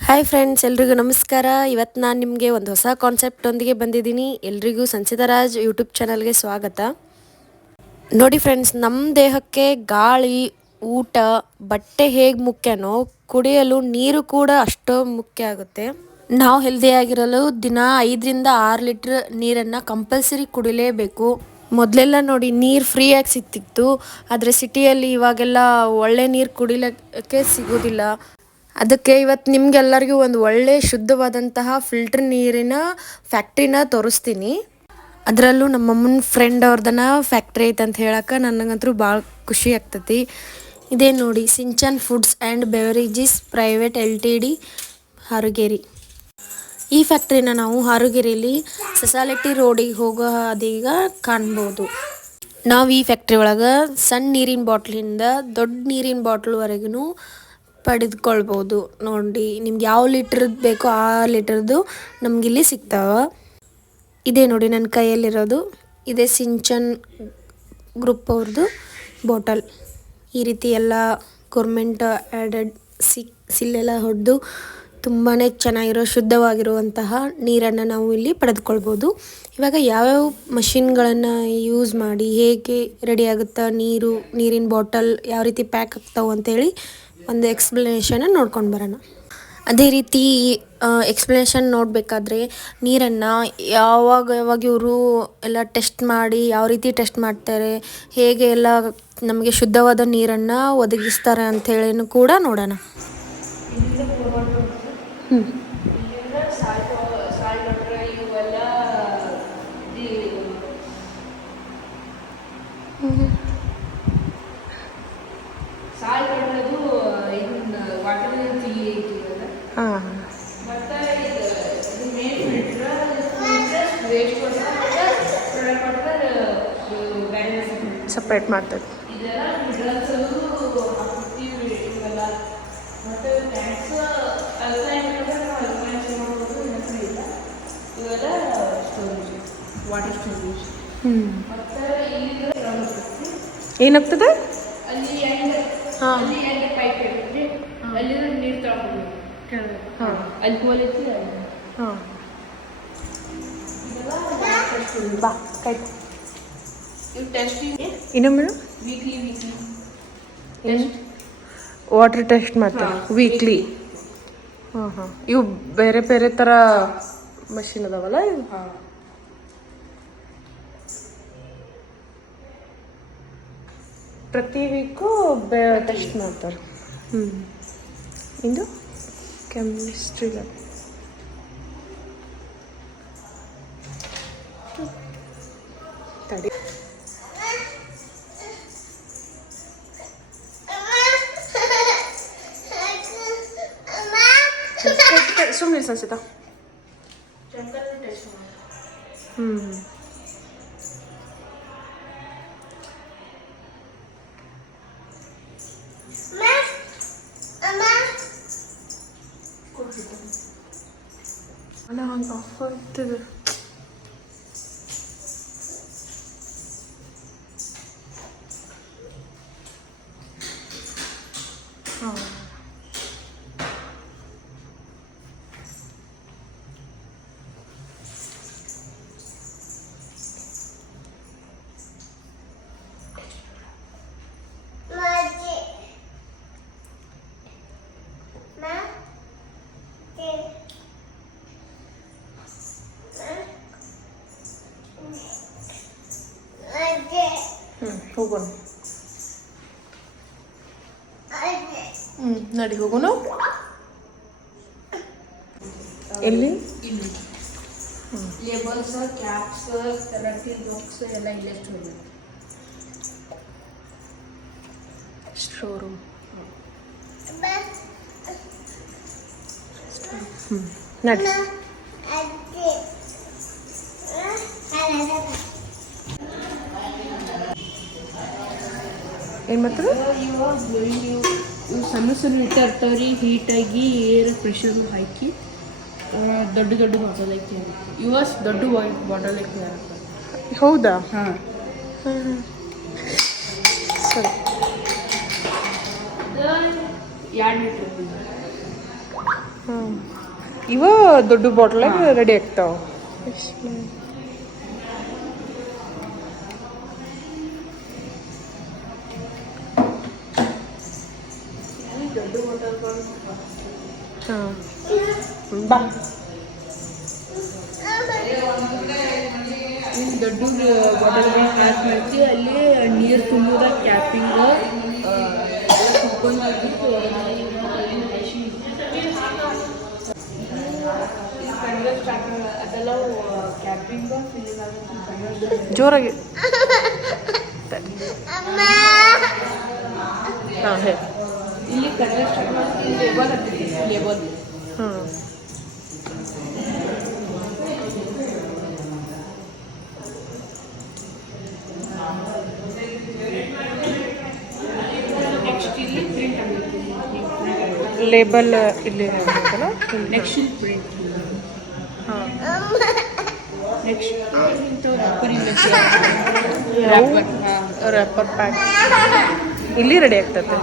Hi friends, ಎಲ್ರಿಗೂ ನಮಸ್ಕಾರ. ಇವತ್ತು ನಾನು ನಿಮಗೆ ಒಂದು ಹೊಸ ಕಾನ್ಸೆಪ್ಟೊಂದಿಗೆ ಬಂದಿದ್ದೀನಿ. ಎಲ್ರಿಗೂ ಸಂಚಿತಾರಾಜ್ ಯೂಟ್ಯೂಬ್ ಚಾನಲ್ಗೆ ಸ್ವಾಗತ. ನೋಡಿ ಫ್ರೆಂಡ್ಸ್, ನಮ್ಮ ದೇಹಕ್ಕೆ ಗಾಳಿ, ಊಟ, ಬಟ್ಟೆ ಹೇಗೆ ಮುಖ್ಯನೋ ಕುಡಿಯಲು ನೀರು ಕೂಡ ಅಷ್ಟೋ ಮುಖ್ಯ ಆಗುತ್ತೆ. ನಾವು ಹೆಲ್ದಿಯಾಗಿರಲು ದಿನ 5-6 ಲೀಟ್ರ್ ನೀರನ್ನು ಕಂಪಲ್ಸರಿ ಕುಡಿಲೇಬೇಕು. ಮೊದಲೆಲ್ಲ ನೋಡಿ ನೀರು ಫ್ರೀಯಾಗಿ ಸಿಗ್ತಿತ್ತು, ಆದರೆ ಸಿಟಿಯಲ್ಲಿ ಇವಾಗೆಲ್ಲ ಒಳ್ಳೆ ನೀರು ಕುಡಿಲಿಕ್ಕೆ ಸಿಗೋದಿಲ್ಲ. ಅದಕ್ಕೆ ಇವತ್ತು ನಿಮಗೆಲ್ಲರಿಗೂ ಒಂದು ಒಳ್ಳೆ ಶುದ್ಧವಾದಂತಹ ಫಿಲ್ಟರ್ ನೀರಿನ ಫ್ಯಾಕ್ಟ್ರಿನ ತೋರಿಸ್ತೀನಿ. ಅದರಲ್ಲೂ ನಮ್ಮ ಅಮ್ಮನ ಫ್ರೆಂಡ್ ಅವ್ರದನ್ನ ಫ್ಯಾಕ್ಟ್ರಿ ಐತೆ ಅಂತ ಹೇಳಕ್ಕೆ ನನಗಂತೂ ಭಾಳ ಖುಷಿ ಆಗ್ತೈತಿ. ಇದೇ ನೋಡಿ, Shinchan foods and beverages private LTD, Harugeri. ಈ ಫ್ಯಾಕ್ಟ್ರಿನ ನಾವು ಹಾರುಗೇರಿಯಲ್ಲಿ ಸೊಸಾಲಿಟಿ ರೋಡಿಗೆ ಹೋಗೋ ಅದೀಗ ಕಾಣ್ಬೋದು. ನಾವು ಈ ಫ್ಯಾಕ್ಟ್ರಿ ಒಳಗೆ ಸಣ್ಣ ನೀರಿನ ಬಾಟ್ಲಿಂದ ದೊಡ್ಡ ನೀರಿನ ಬಾಟ್ಲ್ವರೆಗೂ ಪಡೆದುಕೊಳ್ಬೋದು. ನೋಡಿ, ನಿಮ್ಗೆ ಯಾವ ಲೀಟ್ರದ್ದು ಬೇಕೋ ಆ ಲೀಟ್ರದ್ದು ನಮಗಿಲ್ಲಿ ಸಿಗ್ತಾವೆ. ಇದೇ ನೋಡಿ ನನ್ನ ಕೈಯಲ್ಲಿರೋದು, ಇದೇ ಸಿಂಚನ್ ಗ್ರೂಪ್ ಅವ್ರದ್ದು ಬಾಟಲ್. ಈ ರೀತಿ ಎಲ್ಲ ಗೌರ್ಮೆಂಟ್ ಆ್ಯಡೆಡ್ ಸಿಲ್ಲೆಲ್ಲ ಹೊಡೆದು ತುಂಬಾ ಚೆನ್ನಾಗಿರೋ ಶುದ್ಧವಾಗಿರುವಂತಹ ನೀರನ್ನು ನಾವು ಇಲ್ಲಿ ಪಡೆದುಕೊಳ್ಬೋದು. ಇವಾಗ ಯಾವ್ಯಾವ ಮಷಿನ್ಗಳನ್ನು ಯೂಸ್ ಮಾಡಿ ಹೇಗೆ ರೆಡಿ ಆಗುತ್ತಾ ನೀರಿನ ಬಾಟಲ್ ಯಾವ ರೀತಿ ಪ್ಯಾಕ್ ಆಗ್ತಾವೆ ಅಂತೇಳಿ ಒಂದು ಎಕ್ಸ್ಪ್ಲನೇಷನ್ ನೋಡ್ಕೊಂಡು ಬರೋಣ. ಅದೇ ರೀತಿ ಎಕ್ಸ್ಪ್ಲನೇಷನ್ ನೋಡಬೇಕಾದ್ರೆ ನೀರನ್ನು ಯಾವಾಗ ಇವರು ಎಲ್ಲ ಟೆಸ್ಟ್ ಮಾಡಿ ಯಾವ ರೀತಿ ಟೆಸ್ಟ್ ಮಾಡ್ತಾರೆ, ಹೇಗೆ ಎಲ್ಲ ನಮಗೆ ಶುದ್ಧವಾದ ನೀರನ್ನು ಒದಗಿಸ್ತಾರೆ ಅಂಥೇಳಿನೂ ಕೂಡ ನೋಡೋಣ. ಸಪ್ರೇಟ್ ಮಾಡ್ತದೆ. ಏನಾಗ್ತದೆ? ಹಾಂ, ಹಾಂ, ಬಾ ಕೈ ಇನ್ನೊಮ್ಮೆ ವಾಟರ್ ಟೆಸ್ಟ್ ಮಾಡ್ತಾರೆ ವೀಕ್ಲಿ. ಹಾಂ ಹಾಂ, ಇವು ಬೇರೆ ಬೇರೆ ಥರ ಮಷಿನ್ ಅದಾವಲ್ಲ ಇವು. ಪ್ರತಿ ವೀಕು ಟೆಸ್ಟ್ ಮಾಡ್ತಾರೆ. ಇದು ಕೆಮಿಸ್ಟ್ರಿ ಲ್ಯಾಬ್. ತಡಿ, ಸುಮ್ಮನೆ ಸಂಸಿತ. ಹಂಗೆ ಆಫ್ ಆಗ್ತದೆ. ಹಾಂ, ಹೋಗೋಣ. ನಡಿ ಹೋಗೋಣ. ಎಲ್ಲಿ ಲೇಬಲ್ಸ್, ಕ್ಯಾಪ್ಸ್, ಕರೆಕ್ಟಿವ್ ಬಾಕ್ಸ್ ಎಲ್ಲ ಇಲ್ಲೇ ಸ್ಟೋರೂಮ್. ನಡಿ. ಏನು ಮಾಡ್ತಾರೆ? ಇವು ಸಣ್ಣ ಸಣ್ಣ ಇರ್ತಾವೆ ರೀ, ಹೀಟಾಗಿ ಏರ್ ಪ್ರೆಷರ್ ಹಾಕಿ ದೊಡ್ಡ ದೊಡ್ಡ ಬಾಟಲ್ ಐತಿ. US ದೊಡ್ಡ ಬಾಟಲ್ ಐತಿ. ಹೌದಾ? ಹಾಂ, ಸರಿ. 2 ಲೀಟ್ರ್ ಹಾಂ ಇವ ದೊಡ್ಡ ಬಾಟ್ಲಾಗ ರೆಡಿ ಆಗ್ತಾವ. ಹಾಂ ಬಾ ದೊಡ್ಡ ಬಾಟಲ್ಗಳು ಹಾಕಿ ಅಲ್ಲಿ ನೀರು ತುಂಬುದ ಕ್ಯಾಪಿಂಗ್ ಅದೆಲ್ಲ ಕ್ಯಾಪಿಂಗ್ ಜೋರಾಗಿ ಹಾಂ ಹೇಳಿ. ಇಲ್ಲಿ ಲೇಬಲ್ ಲೇಬಲ್ ಹಾಂ ನೆಕ್ಸ್ಟ್ ಇಲ್ಲಿ ಪ್ರಿಂಟ್ ಆಗುತ್ತೆ. ಲೇಬಲ್ ಇಲ್ಲಿ ಹಾಕ್ಬೇಕಲ್ಲ? ನೆಕ್ಸ್ಟ್ ಇಲ್ಲಿ ಪ್ರಿಂಟ್. ಹಾಂ ನೆಕ್ಸ್ಟ್ ರ್ಯಾಪರ್ ಇಲ್ಲ ರ್ಯಾಪರ್ ಪ್ಯಾಕ್ ಇಲ್ಲಿ ರೆಡಿ ಆಗ್ತದೆ.